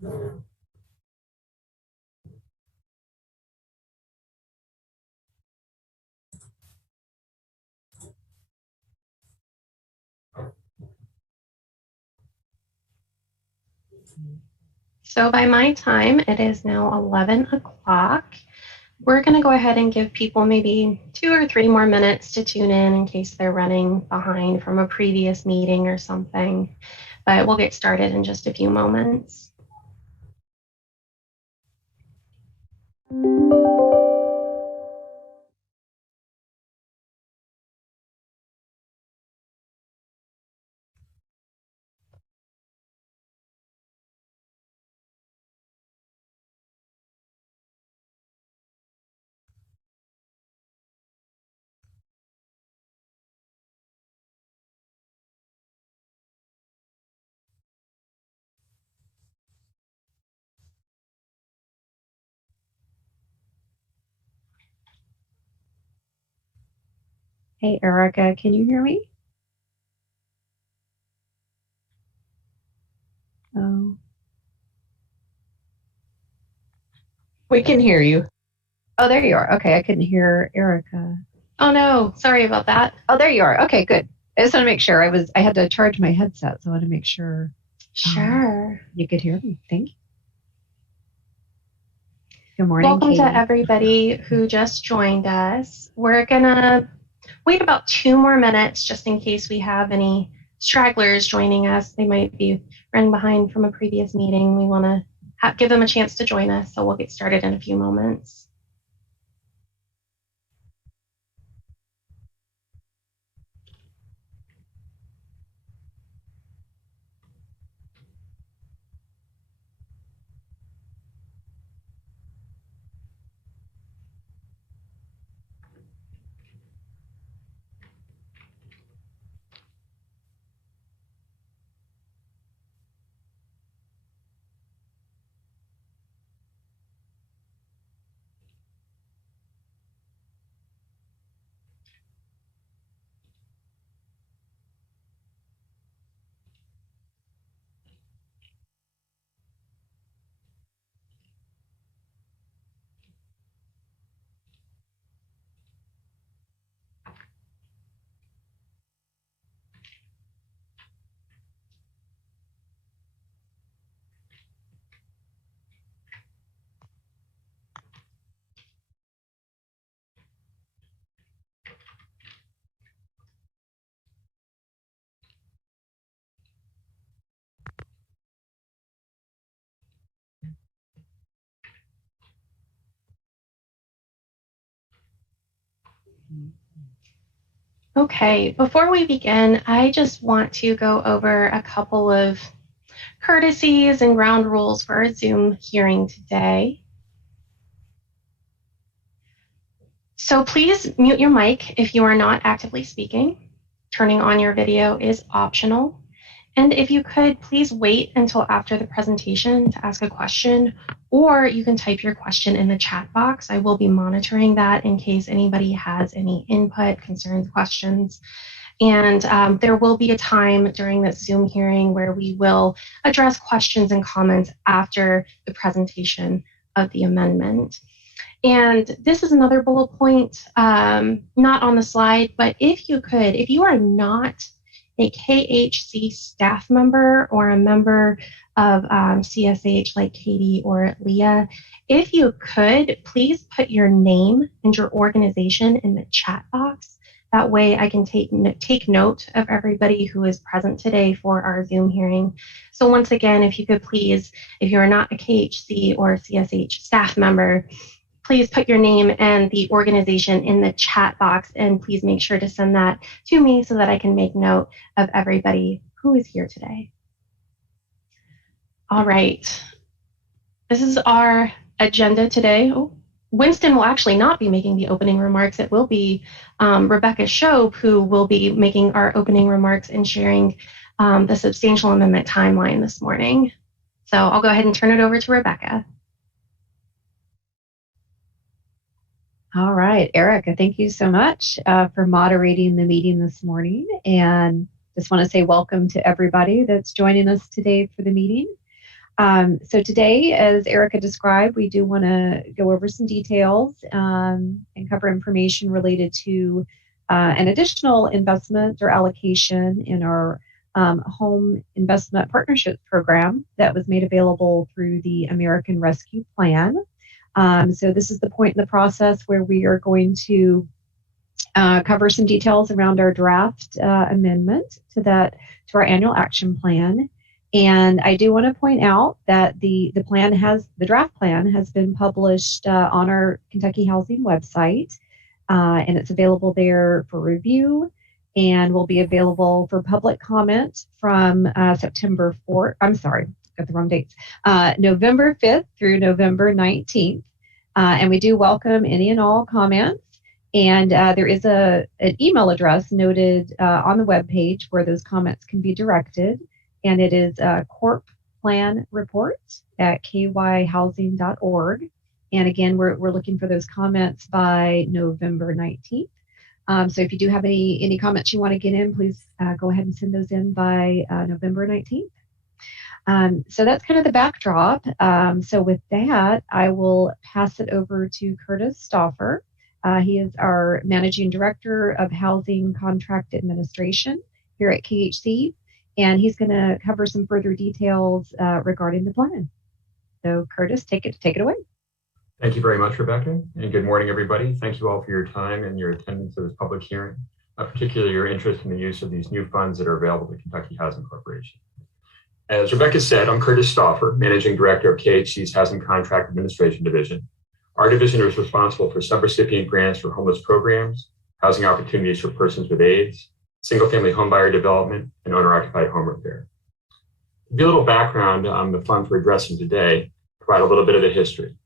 So by my time, it is now 11 o'clock. We're going to go ahead and give people maybe 2 or 3 more minutes to tune in case they're running behind from a previous meeting or something. But we'll get started in just a few moments. Hey, Erica, can you hear me? Oh. We can hear you. Oh, there you are. Okay, I couldn't hear Erica. Oh no, sorry about that. Oh, there you are. Okay, good. I just want to make sure I had to charge my headset, so I want to make sure. Sure. You could hear me. Thank you. Good morning, Welcome Katie. to everybody who just joined us. We're gonna wait about 2 more minutes just in case we have any stragglers joining us. They might be running behind from a previous meeting. We want to give them a chance to join us, so we'll get started in a few moments. Okay, before we begin, I just want to go over a couple of courtesies and ground rules for our Zoom hearing today. So please mute your mic if you are not actively speaking. Turning on your video is optional. And if you could, please wait until after the presentation to ask a question, or you can type your question in the chat box. I will be monitoring that in case anybody has any input, concerns, questions. And there will be a time during this Zoom hearing where we will address questions and comments after the presentation of the amendment. And this is another bullet point, not on the slide, but if you are not a KHC staff member or a member of CSH like Katie or Leah, if you could, please put your name and your organization in the chat box. That way I can take note of everybody who is present today for our Zoom hearing. So once again, if you could please, if you are not a KHC or CSH staff member, please put your name and the organization in the chat box, and please make sure to send that to me so that I can make note of everybody who is here today. All right, this is our agenda today. Oh, Winston will actually not be making the opening remarks. It will be Rebecca Shope who will be making our opening remarks and sharing the substantial amendment timeline this morning. So I'll go ahead and turn it over to Rebecca. All right, Erica, thank you so much for moderating the meeting this morning. And just want to say welcome to everybody that's joining us today for the meeting. So today, as Erica described, we do want to go over some details and cover information related to an additional investment or allocation in our Home Investment Partnership Program that was made available through the American Rescue Plan. So this is the point in the process where we are going to cover some details around our draft amendment to our annual action plan. And I do want to point out that the draft plan has been published on our Kentucky Housing website, and it's available there for review and will be available for public comment from September 4th. I'm sorry, got the wrong dates. November 5th through November 19th. And we do welcome any and all comments. And there is an email address noted on the webpage where those comments can be directed. And it is corpplanreport@kyhousing.org. And again, we're looking for those comments by November 19th. So if you do have any comments you want to get in, please go ahead and send those in by November 19th. So that's kind of the backdrop. So with that, I will pass it over to Curtis Stauffer. He is our Managing Director of Housing Contract Administration here at KHC. And he's going to cover some further details regarding the plan. So Curtis, take it away. Thank you very much, Rebecca, and good morning, everybody. Thank you all for your time and your attendance at this public hearing, particularly your interest in the use of these new funds that are available to Kentucky Housing Corporation. As Rebecca said, I'm Curtis Stauffer, Managing Director of KHC's Housing Contract Administration Division. Our division is responsible for subrecipient grants for homeless programs, housing opportunities for persons with AIDS, single-family homebuyer development, and owner-occupied home repair. To give a little background on the funds we're addressing today, provide a little bit of the history.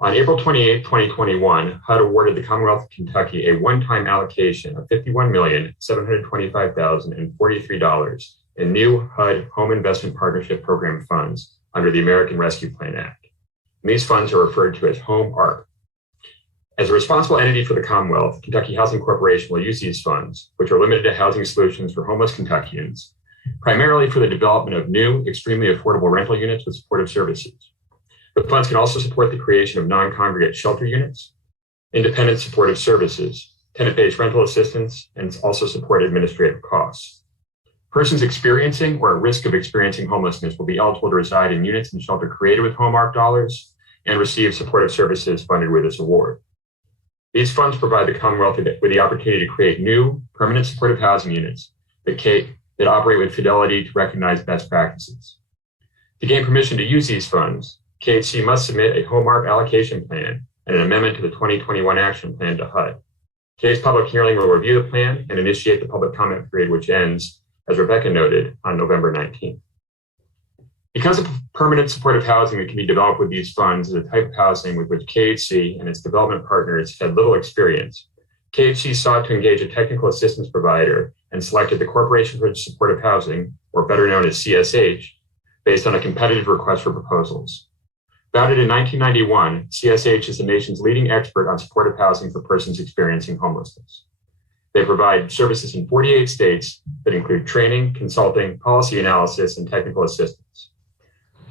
On April 28, 2021, HUD awarded the Commonwealth of Kentucky a one-time allocation of $51,725,043 in new HUD Home Investment Partnership Program funds under the American Rescue Plan Act. And these funds are referred to as Home ARPA. As a responsible entity for the Commonwealth, Kentucky Housing Corporation will use these funds, which are limited to housing solutions for homeless Kentuckians, primarily for the development of new, extremely affordable rental units with supportive services. The funds can also support the creation of non-congregate shelter units, independent supportive services, tenant-based rental assistance, and also support administrative costs. Persons experiencing or at risk of experiencing homelessness will be eligible to reside in units and shelter created with Home ARP dollars and receive supportive services funded with this award. These funds provide the Commonwealth with the opportunity to create new, permanent supportive housing units that operate with fidelity to recognize best practices. To gain permission to use these funds, KHC must submit a Home ARP allocation plan and an amendment to the 2021 Action Plan to HUD. Today's public hearing will review the plan and initiate the public comment period, which ends, as Rebecca noted, on November 19th. Because of permanent supportive housing that can be developed with these funds is a type of housing with which KHC and its development partners had little experience, KHC sought to engage a technical assistance provider and selected the Corporation for Supportive Housing, or better known as CSH, based on a competitive request for proposals. Founded in 1991, CSH is the nation's leading expert on supportive housing for persons experiencing homelessness. They provide services in 48 states that include training, consulting, policy analysis, and technical assistance.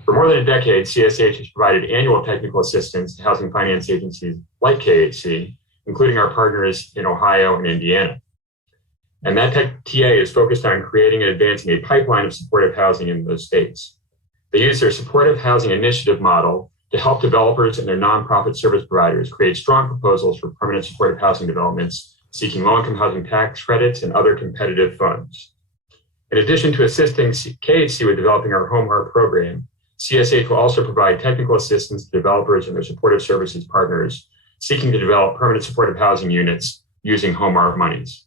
For more than a decade, CSH has provided annual technical assistance to housing finance agencies like KHC, including our partners in Ohio and Indiana. And that TA is focused on creating and advancing a pipeline of supportive housing in those states. They use their supportive housing initiative model to help developers and their nonprofit service providers create strong proposals for permanent supportive housing developments, seeking low-income housing tax credits and other competitive funds. In addition to assisting KHC with developing our Home ARP program, CSH will also provide technical assistance to developers and their supportive services partners seeking to develop permanent supportive housing units using Home ARP monies.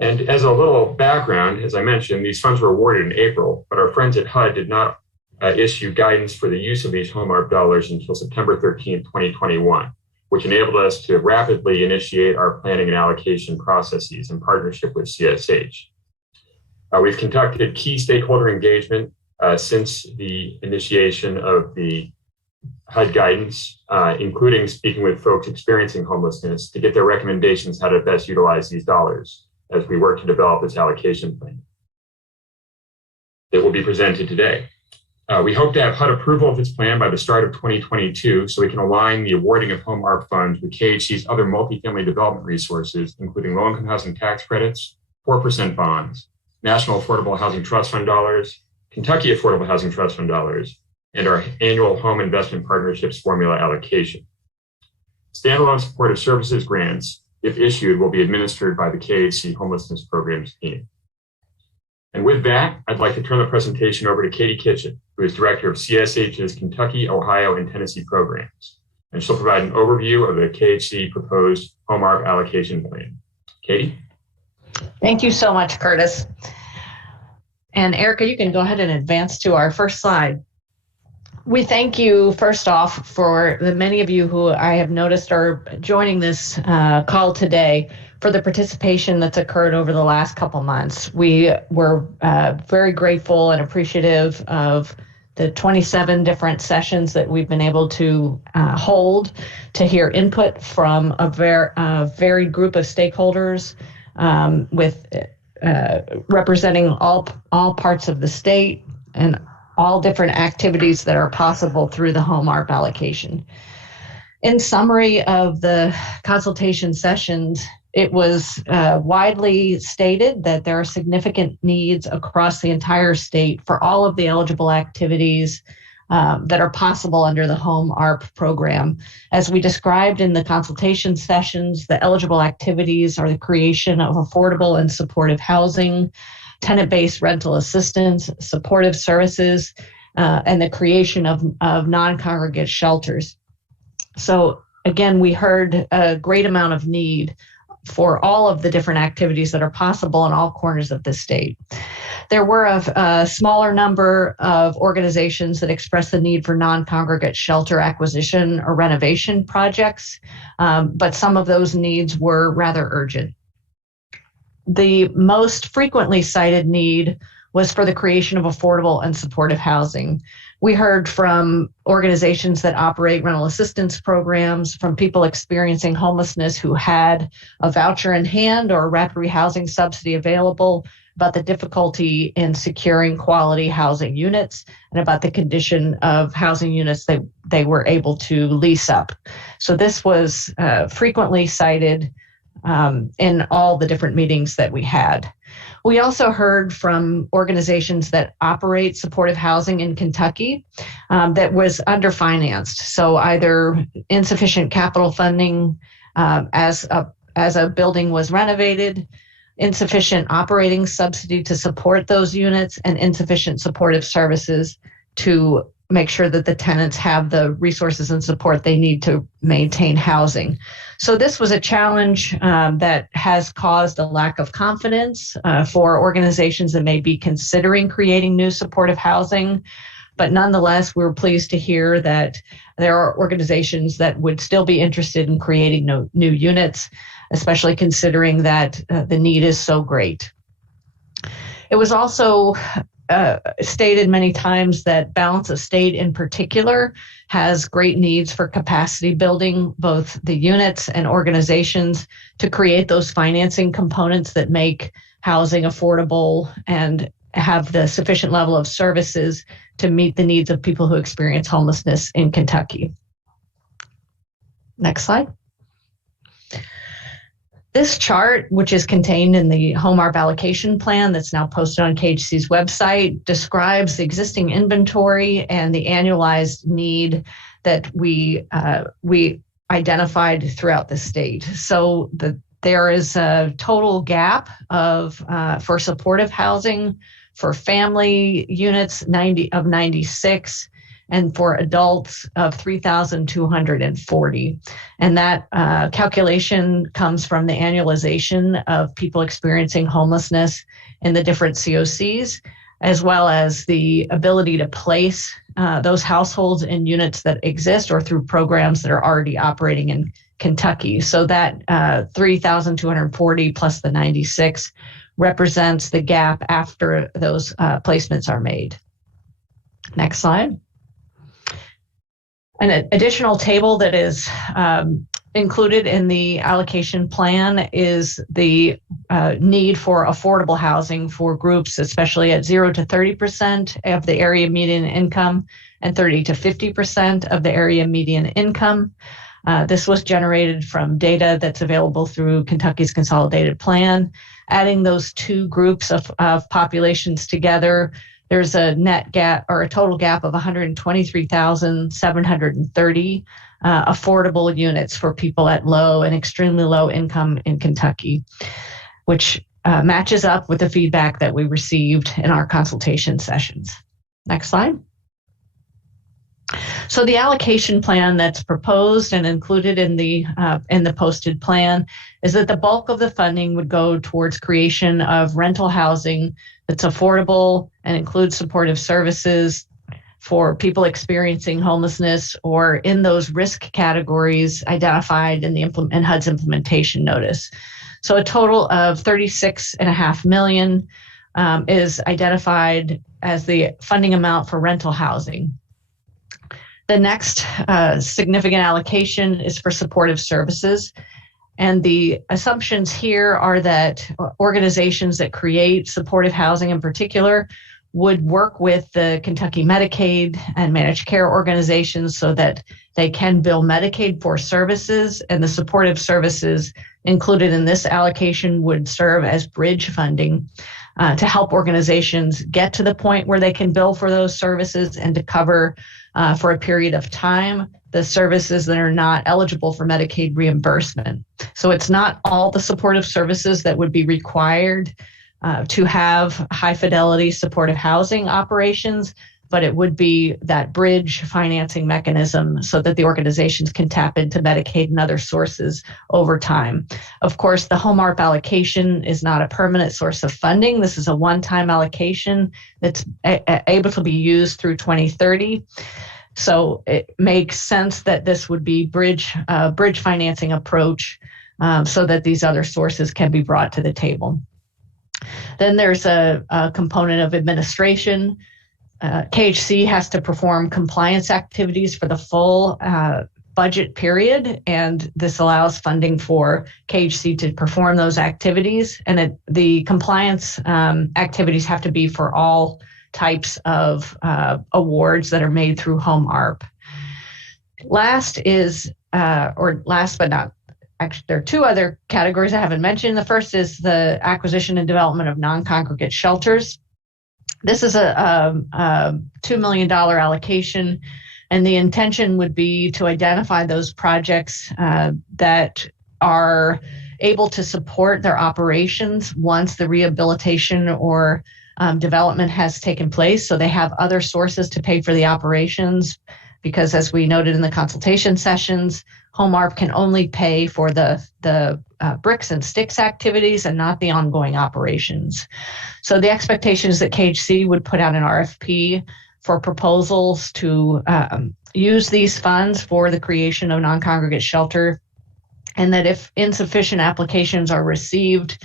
And as a little background, as I mentioned, these funds were awarded in April, but our friends at HUD did not issue guidance for the use of these Home ARP dollars until September 13, 2021, which enabled us to rapidly initiate our planning and allocation processes in partnership with CSH. We've conducted key stakeholder engagement since the initiation of the HUD guidance, including speaking with folks experiencing homelessness to get their recommendations how to best utilize these dollars as we work to develop this allocation plan. It will be presented today. We hope to have HUD approval of this plan by the start of 2022 so we can align the awarding of home ARP funds with KHC's other multifamily development resources, including low-income housing tax credits, 4% bonds, National Affordable Housing Trust Fund dollars, Kentucky Affordable Housing Trust Fund dollars, and our annual Home Investment Partnerships formula allocation. Standalone supportive services grants, if issued, will be administered by the KHC Homelessness Programs team. And with that, I'd like to turn the presentation over to Katie Kitchen, who is Director of CSH's Kentucky, Ohio, and Tennessee programs. And she'll provide an overview of the KHC proposed home ARP allocation plan. Katie? Thank you so much, Curtis. And Erica, you can go ahead and advance to our first slide. We thank you, first off, for the many of you who I have noticed are joining this call today for the participation that's occurred over the last couple months. We were very grateful and appreciative of the 27 different sessions that we've been able to hold to hear input from a varied group of stakeholders with representing all parts of the state and all different activities that are possible through the home ARP allocation. In summary of the consultation sessions, it was widely stated that there are significant needs across the entire state for all of the eligible activities that are possible under the home ARP program. As we described in the consultation sessions, the eligible activities are the creation of affordable and supportive housing, tenant-based rental assistance, supportive services, and the creation of non-congregate shelters. So again, we heard a great amount of need for all of the different activities that are possible in all corners of the state. There were a smaller number of organizations that expressed the need for non-congregate shelter acquisition or renovation projects, but some of those needs were rather urgent. The most frequently cited need was for the creation of affordable and supportive housing. We heard from organizations that operate rental assistance programs, from people experiencing homelessness who had a voucher in hand or a rapid rehousing subsidy available, about the difficulty in securing quality housing units and about the condition of housing units that they were able to lease up. So this was frequently cited in all the different meetings that we had. We also heard from organizations that operate supportive housing in Kentucky that was underfinanced. So either insufficient capital funding as a building was renovated, insufficient operating subsidy to support those units, and insufficient supportive services to make sure that the tenants have the resources and support they need to maintain housing. So this was a challenge that has caused a lack of confidence for organizations that may be considering creating new supportive housing. But nonetheless, we were pleased to hear that there are organizations that would still be interested in creating new units, especially considering that the need is so great. It was also stated many times that Balance of State in particular has great needs for capacity building, both the units and organizations, to create those financing components that make housing affordable and have the sufficient level of services to meet the needs of people who experience homelessness in Kentucky. Next slide. This chart, which is contained in the home ARP allocation plan that's now posted on KHC's website, describes the existing inventory and the annualized need that we identified throughout the state. So there is a total gap of for supportive housing for family units of 96, and for adults of 3,240. And that calculation comes from the annualization of people experiencing homelessness in the different COCs, as well as the ability to place those households in units that exist or through programs that are already operating in Kentucky. So that 3,240 plus the 96 represents the gap after those placements are made. Next slide. An additional table that is included in the allocation plan is the need for affordable housing for groups, especially at 0 to 30% of the area median income and 30 to 50% of the area median income. This was generated from data that's available through Kentucky's Consolidated Plan. Adding those two groups of populations together, there's a net gap or a total gap of 123,730 affordable units for people at low and extremely low income in Kentucky, which matches up with the feedback that we received in our consultation sessions. Next slide. So the allocation plan that's proposed and included in the posted plan is that the bulk of the funding would go towards creation of rental housing that's affordable and includes supportive services for people experiencing homelessness or in those risk categories identified in HUD's implementation notice. So a total of $36.5 million is identified as the funding amount for rental housing. The next significant allocation is for supportive services. And the assumptions here are that organizations that create supportive housing in particular would work with the Kentucky Medicaid and managed care organizations so that they can bill Medicaid for services, and the supportive services included in this allocation would serve as bridge funding to help organizations get to the point where they can bill for those services and to cover for a period of time the services that are not eligible for Medicaid reimbursement. So it's not all the supportive services that would be required to have high fidelity supportive housing operations, but it would be that bridge financing mechanism so that the organizations can tap into Medicaid and other sources over time. Of course, the home ARP allocation is not a permanent source of funding. This is a one-time allocation that's able to be used through 2030. So it makes sense that this would be bridge financing approach so that these other sources can be brought to the table. Then there's a component of administration. KHC has to perform compliance activities for the full budget period, and this allows funding for KHC to perform those activities. And the compliance activities have to be for all types of awards that are made through home ARP. Last but not, actually, there are two other categories I haven't mentioned. The first is the acquisition and development of non-congregate shelters. This is a $2 million allocation, and the intention would be to identify those projects that are able to support their operations once the rehabilitation or development has taken place. So they have other sources to pay for the operations, because as we noted in the consultation sessions, home ARP can only pay for the bricks and sticks activities and not the ongoing operations. So the expectation is that KHC would put out an RFP for proposals to use these funds for the creation of non-congregate shelter, and that if insufficient applications are received,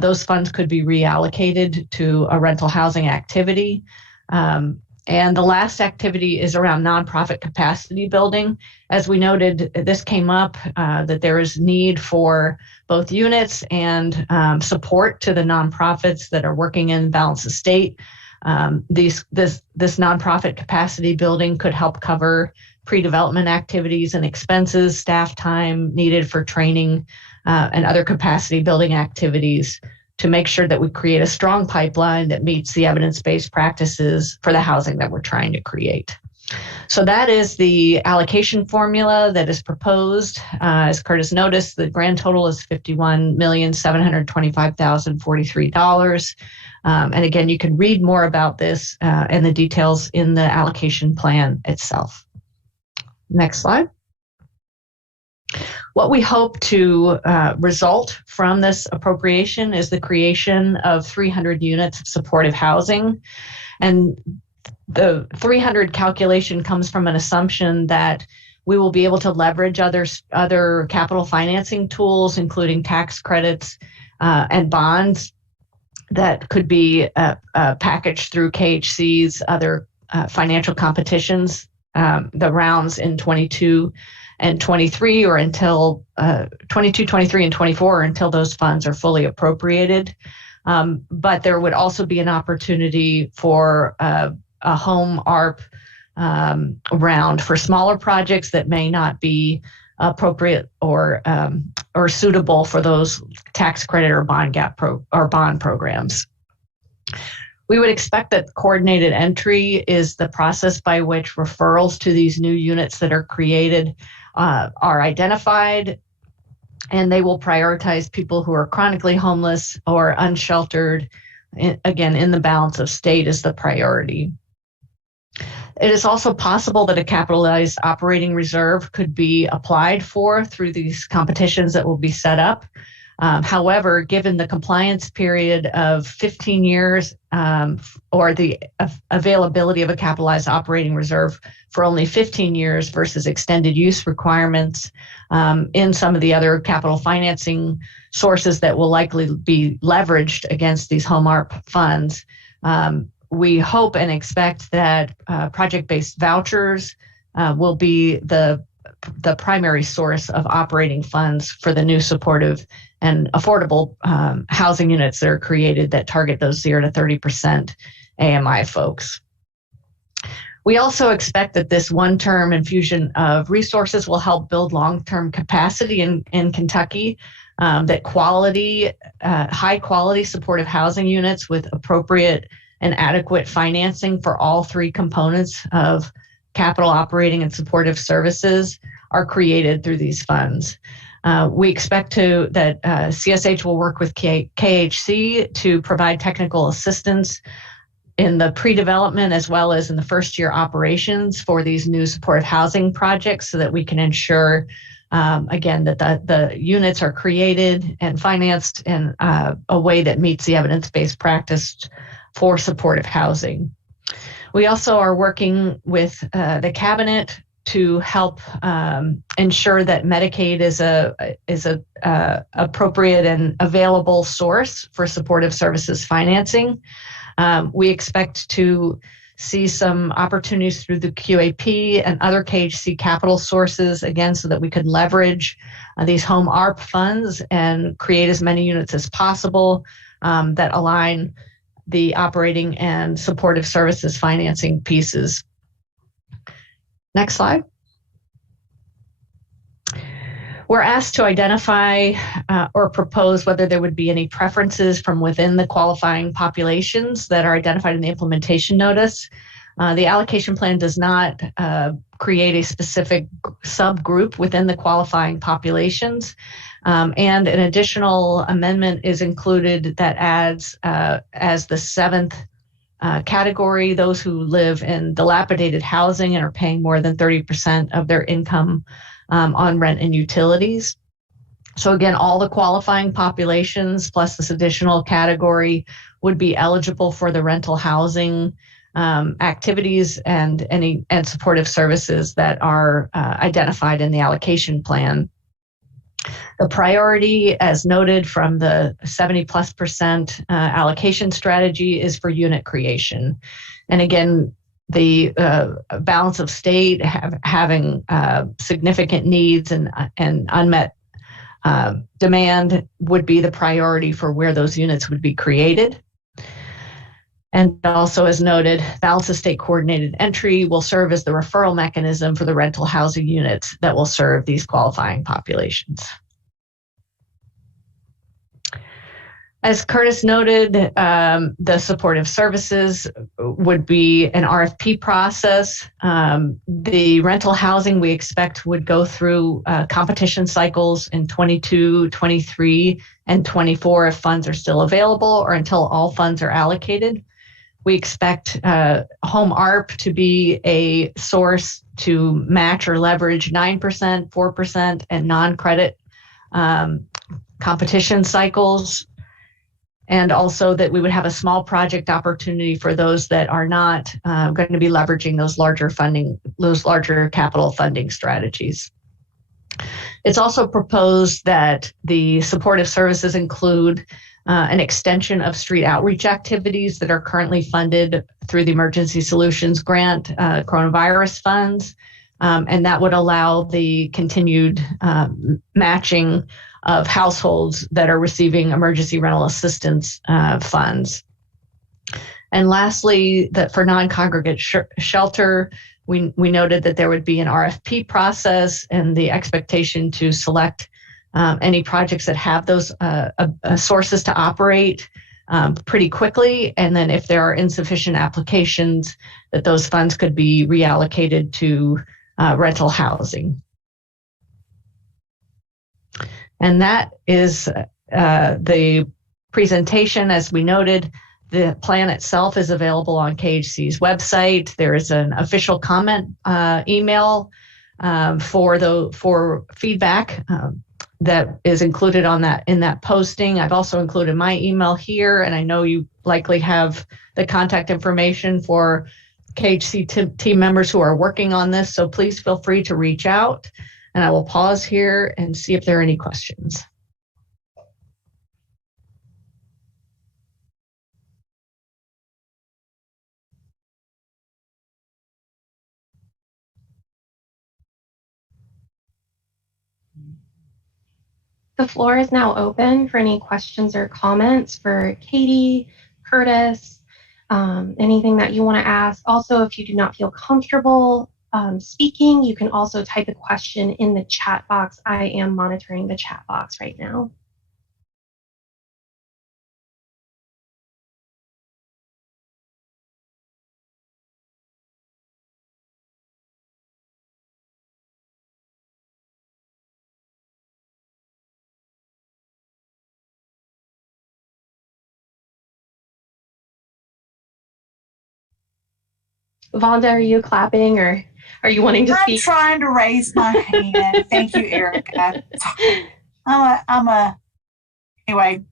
those funds could be reallocated to a rental housing activity. And the last activity is around nonprofit capacity building. As we noted, this came up that there is need for both units and support to the nonprofits that are working in balance of state. This nonprofit capacity building could help cover pre-development activities and expenses, staff time needed for training, and other capacity building activities to make sure that we create a strong pipeline that meets the evidence-based practices for the housing that we're trying to create. So that is the allocation formula that is proposed. As Curtis noticed, the grand total is $51,725,043. And again, you can read more about this and the details in the allocation plan itself. Next slide. What we hope to result from this appropriation is the creation of 300 units of supportive housing. And the 300 calculation comes from an assumption that we will be able to leverage other capital financing tools, including tax credits and bonds that could be packaged through KHC's other financial competitions, the rounds in 22 and 23 or until 22, 23, and 24 until those funds are fully appropriated. But there would also be an opportunity for a home ARP round for smaller projects that may not be appropriate or suitable for those tax credit or bond bond programs. We would expect that coordinated entry is the process by which referrals to these new units that are created are identified, and they will prioritize people who are chronically homeless or unsheltered, again, in the balance of state as the priority. It is also possible that a capitalized operating reserve could be applied for through these competitions that will be set up. However, given the compliance period of 15 years or the availability of a capitalized operating reserve for only 15 years versus extended use requirements in some of the other capital financing sources that will likely be leveraged against these home ARP funds, we hope and expect that project-based vouchers will be the primary source of operating funds for the new supportive and affordable housing units that are created that target those 0 to 30% AMI folks. We also expect that this one-term infusion of resources will help build long-term capacity in Kentucky, that high-quality supportive housing units with appropriate and adequate financing for all three components of capital, operating, and supportive services are created through these funds. We expect that CSH will work with KHC to provide technical assistance in the pre-development as well as in the first-year operations for these new supportive housing projects so that we can ensure, again, that the units are created and financed in a way that meets the evidence-based practice for supportive housing. We also are working with the cabinet to help ensure that Medicaid is a appropriate and available source for supportive services financing. We expect to see some opportunities through the QAP and other KHC capital sources, again, so that we could leverage these home ARP funds and create as many units as possible that align the operating and supportive services financing pieces. Next slide. We're asked to identify or propose whether there would be any preferences from within the qualifying populations that are identified in the implementation notice. The allocation plan does not create a specific subgroup within the qualifying populations. And an additional amendment is included that adds as the seventh category, those who live in dilapidated housing and are paying more than 30% of their income on rent and utilities. So again, all the qualifying populations plus this additional category would be eligible for the rental housing activities and supportive services that are identified in the allocation plan. The priority, as noted from the 70+% allocation strategy, is for unit creation. And again, the balance of state having significant needs and unmet demand would be the priority for where those units would be created. And also, as noted, balance of state coordinated entry will serve as the referral mechanism for the rental housing units that will serve these qualifying populations. As Curtis noted, the supportive services would be an RFP process. The rental housing we expect would go through competition cycles in 22, 23, and 24 if funds are still available or until all funds are allocated. We expect home ARP to be a source to match or leverage 9%, 4%, and non-credit competition cycles. And also that we would have a small project opportunity for those that are not going to be leveraging those larger capital funding strategies. It's also proposed that the supportive services include an extension of street outreach activities that are currently funded through the Emergency Solutions Grant coronavirus funds. and that would allow the continued matching of households that are receiving emergency rental assistance funds. And lastly, that for non-congregate shelter, we noted that there would be an RFP process and the expectation to select any projects that have those sources to operate pretty quickly. And then if there are insufficient applications, that those funds could be reallocated to rental housing. And that is the presentation. As we noted, the plan itself is available on KHC's website. There is an official comment email for feedback that is included in that posting. I've also included my email here, and I know you likely have the contact information for KHC team members who are working on this. So please feel free to reach out, and I will pause here and see if there are any questions. The floor is now open for any questions or comments for Katie, Curtis, anything that you want to ask. Also, if you do not feel comfortable speaking, you can also type a question in the chat box. I am monitoring the chat box right now. Vonda, are you clapping or are you wanting to speak? I'm trying to raise my hand. Thank you, Erica. Anyway, I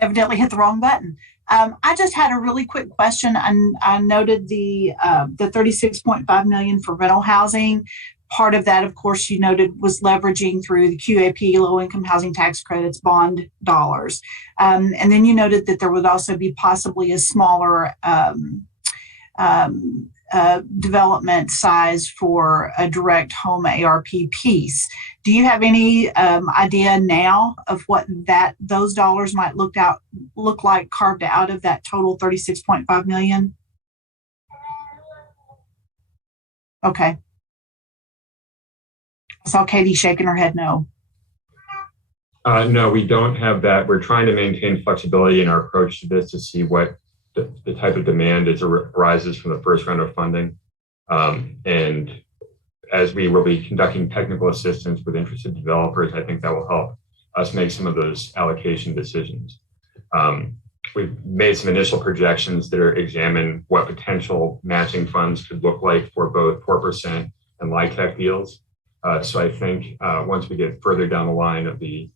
evidently hit the wrong button. I just had a really quick question. I noted the $36.5 million for rental housing. Part of that, of course, you noted was leveraging through the QAP, low income housing tax credits, bond dollars. And then you noted that there would also be possibly a smaller development size for a direct home ARP piece. Do you have any idea now of what those dollars might look like carved out of that total $36.5 million? Okay. I saw Katie shaking her head no. No, we don't have that. We're trying to maintain flexibility in our approach to this to see what the type of demand arises from the first round of funding. And as we will be conducting technical assistance with interested developers, I think that will help us make some of those allocation decisions. We've made some initial projections that examine what potential matching funds could look like for both 4% and LIHTC deals. So I think once we get further down the line of the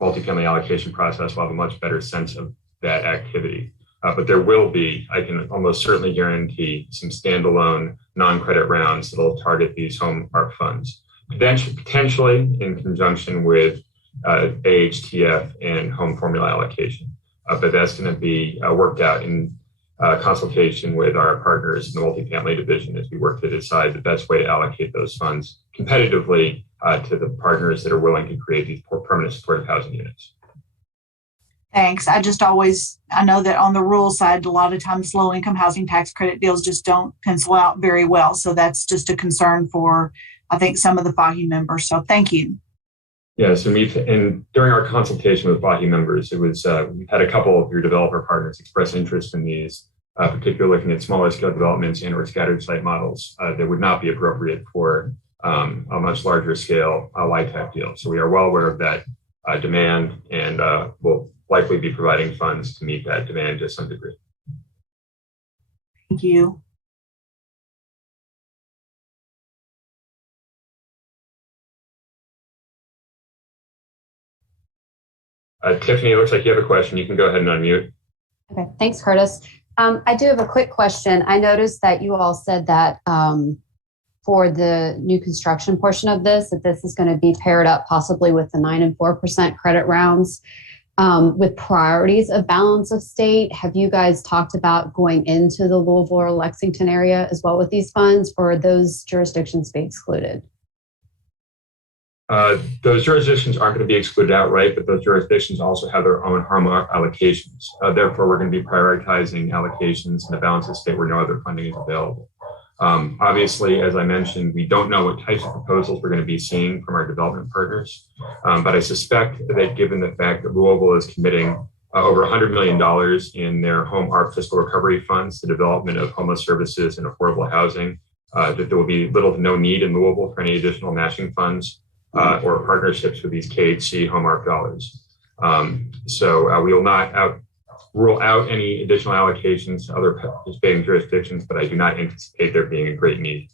multifamily allocation process, we'll have a much better sense of that activity. But there will be, I can almost certainly guarantee, some standalone non-credit rounds that will target these home ARP funds, potentially in conjunction with AHTF and home formula allocation. But that's going to be worked out in consultation with our partners in the multifamily division as we work to decide the best way to allocate those funds competitively to the partners that are willing to create these permanent supportive housing units. Thanks. I know that on the rural side, a lot of times low income housing tax credit deals just don't pencil out very well. So that's just a concern for, I think, some of the FAHI members. So thank you. Yes, and during our consultation with FAHI members, it was we've had a couple of your developer partners express interest in these, particularly looking at smaller scale developments and or scattered site models that would not be appropriate for a much larger scale LIHTC deal. So we are well aware of that demand, and will likely be providing funds to meet that demand to some degree. Thank you. Tiffany, it looks like you have a question. You can go ahead and unmute. Okay, thanks, Curtis. I do have a quick question. I noticed that you all said that for the new construction portion of this, that this is going to be paired up possibly with the 9% and 4% credit rounds. with priorities of balance of state, have you guys talked about going into the Louisville or Lexington area as well with these funds, or are those jurisdictions be excluded? Those jurisdictions aren't going to be excluded outright, but those jurisdictions also have their own harm allocations. Therefore, we're going to be prioritizing allocations in the balance of state where no other funding is available. Obviously, as I mentioned, we don't know what types of proposals we're going to be seeing from our development partners, but I suspect that given the fact that Louisville is committing over $100 million in their home ARP fiscal recovery funds to development of homeless services and affordable housing, that there will be little to no need in Louisville for any additional matching funds or partnerships with these KHC home ARP dollars. So we will not rule out any additional allocations to other participating jurisdictions, but I do not anticipate there being a great need.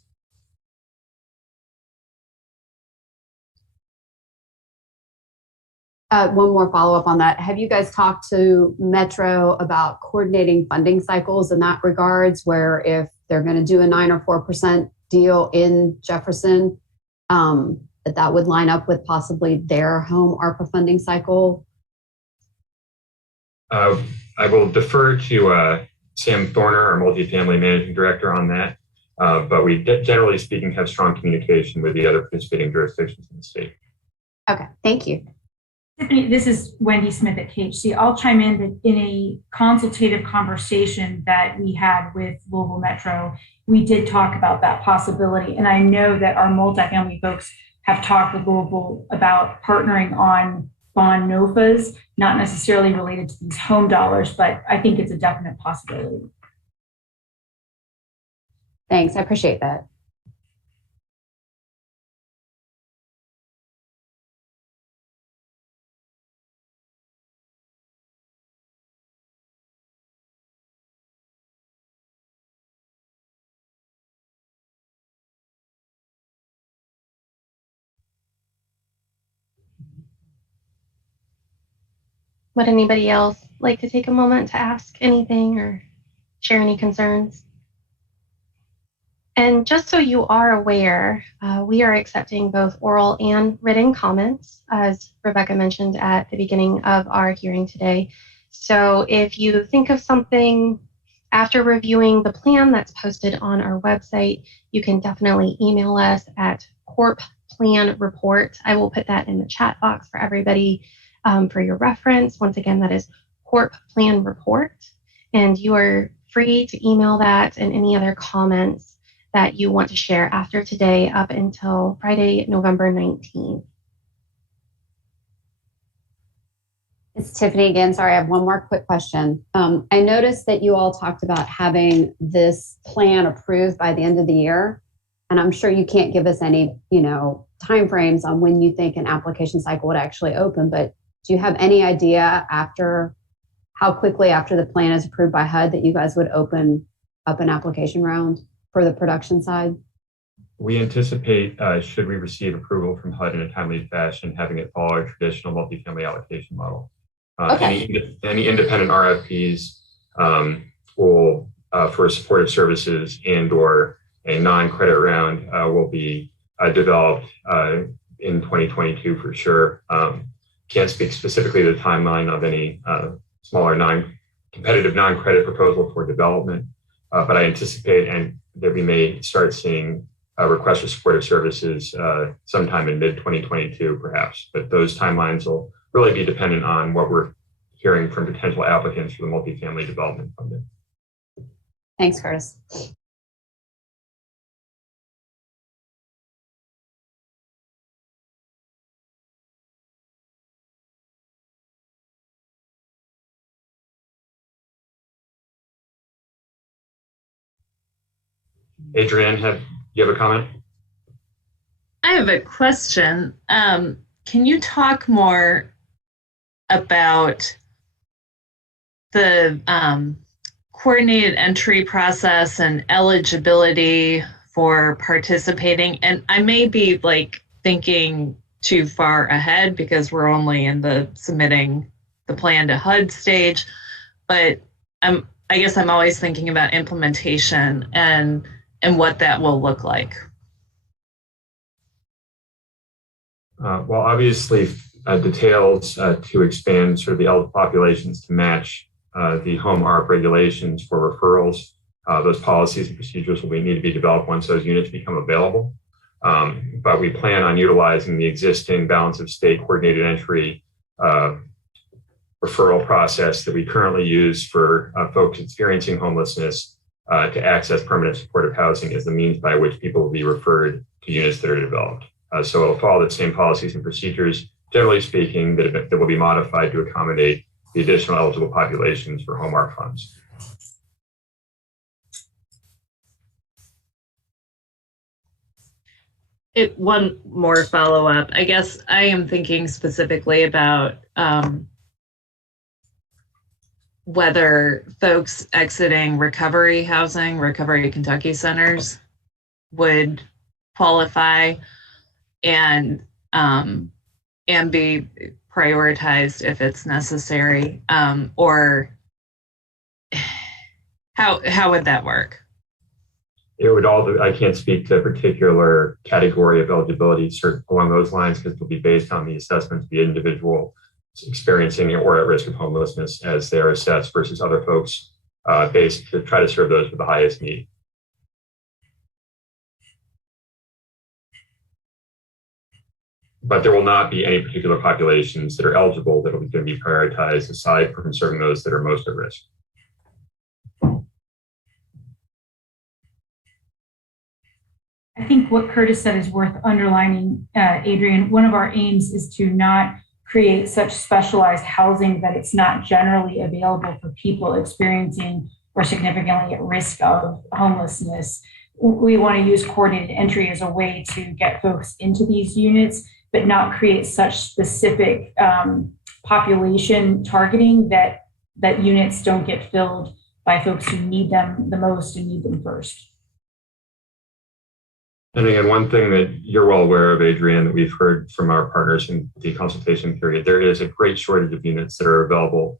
One more follow-up on that. Have you guys talked to Metro about coordinating funding cycles in that regards, where if they're going to do a 9 or 4% deal in Jefferson, that would line up with possibly their home ARPA funding cycle? I will defer to Sam Thorner, our multifamily managing director, on that. But we, generally speaking, have strong communication with the other participating jurisdictions in the state. Okay, thank you. Tiffany, this is Wendy Smith at KHC. I'll chime in that in a consultative conversation that we had with Louisville Metro, we did talk about that possibility. And I know that our multifamily folks have talked with Louisville about partnering on bond NOFAs, not necessarily related to these home dollars, but I think it's a definite possibility. Thanks, I appreciate that. Would anybody else like to take a moment to ask anything or share any concerns? And just so you are aware, we are accepting both oral and written comments, as Rebecca mentioned at the beginning of our hearing today. So if you think of something after reviewing the plan that's posted on our website, you can definitely email us at Corp Plan Report. I will put that in the chat box for everybody for your reference. Once again, that is Corp Plan Report. And you are free to email that and any other comments that you want to share after today up until Friday, November 19th. It's Tiffany again. Sorry, I have one more quick question. I noticed that you all talked about having this plan approved by the end of the year. And I'm sure you can't give us any, timeframes on when you think an application cycle would actually open, but do you have any idea how quickly after the plan is approved by HUD that you guys would open up an application round for the production side? We anticipate, should we receive approval from HUD in a timely fashion, having it follow our traditional multifamily allocation model. Okay. Any independent RFPs will, for supportive services and or a non-credit round will be developed in 2022 for sure. Can't speak specifically to the timeline of any smaller competitive non-credit proposal for development, but I anticipate that we may start seeing requests for supportive services sometime in mid-2022 perhaps, but those timelines will really be dependent on what we're hearing from potential applicants for the multifamily development funding. Thanks, Curtis. Adrienne, you have a comment? I have a question. Can you talk more about the coordinated entry process and eligibility for participating? And I may be thinking too far ahead because we're only in the submitting the plan to HUD stage, but I guess I'm always thinking about implementation and what that will look like. Well, obviously, details to expand sort of the eligible populations to match the home ARP regulations for referrals. Those policies and procedures will need to be developed once those units become available. But we plan on utilizing the existing balance of state coordinated entry referral process that we currently use for folks experiencing homelessness to access permanent supportive housing as the means by which people will be referred to units that are developed. So it'll follow the same policies and procedures, generally speaking, that will be modified to accommodate the additional eligible populations for home ARP funds. One more follow-up. I guess I am thinking specifically about whether folks exiting recovery housing, recovery Kentucky centers would qualify and be prioritized if it's necessary, or how would that work? It would all, I can't speak to a particular category of eligibility along those lines because it will be based on the assessment of the individual experiencing or at risk of homelessness as they're assessed versus other folks based to try to serve those with the highest need. But there will not be any particular populations that are eligible that will be going to be prioritized aside from serving those that are most at risk. I think what Curtis said is worth underlining, Adrian. One of our aims is to not create such specialized housing that it's not generally available for people experiencing or significantly at risk of homelessness. We want to use coordinated entry as a way to get folks into these units, but not create such specific population targeting that units don't get filled by folks who need them the most and need them first. And again, one thing that you're well aware of, Adrienne, that we've heard from our partners in the consultation period, there is a great shortage of units that are available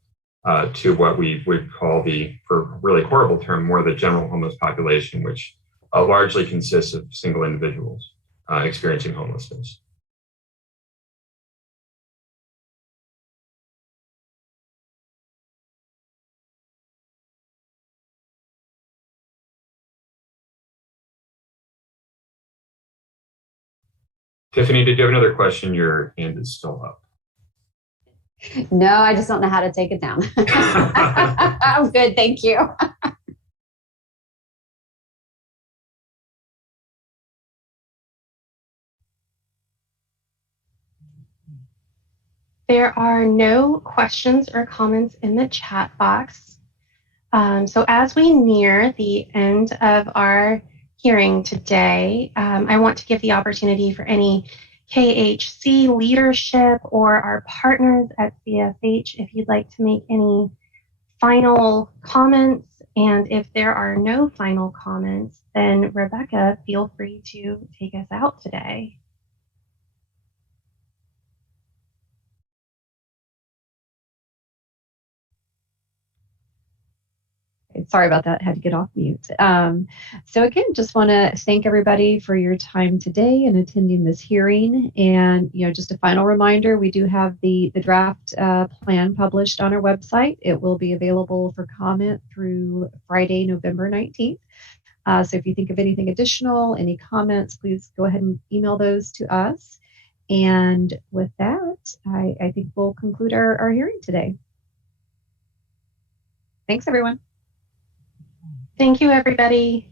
to what we would call for really horrible term, more the general homeless population, which largely consists of single individuals experiencing homelessness. Tiffany, did you have another question? Your hand is still up. No, I just don't know how to take it down. I'm good, thank you. There are no questions or comments in the chat box. So as we near the end of our hearing today, I want to give the opportunity for any KHC leadership or our partners at CFH if you'd like to make any final comments. And if there are no final comments, then Rebecca, feel free to take us out today. Sorry about that. Had to get off mute. So again, just want to thank everybody for your time today and attending this hearing. And just a final reminder, we do have the draft plan published on our website. It will be available for comment through Friday, November 19th. So if you think of anything additional, any comments, please go ahead and email those to us. And with that, I think we'll conclude our hearing today. Thanks, everyone. Thank you, everybody.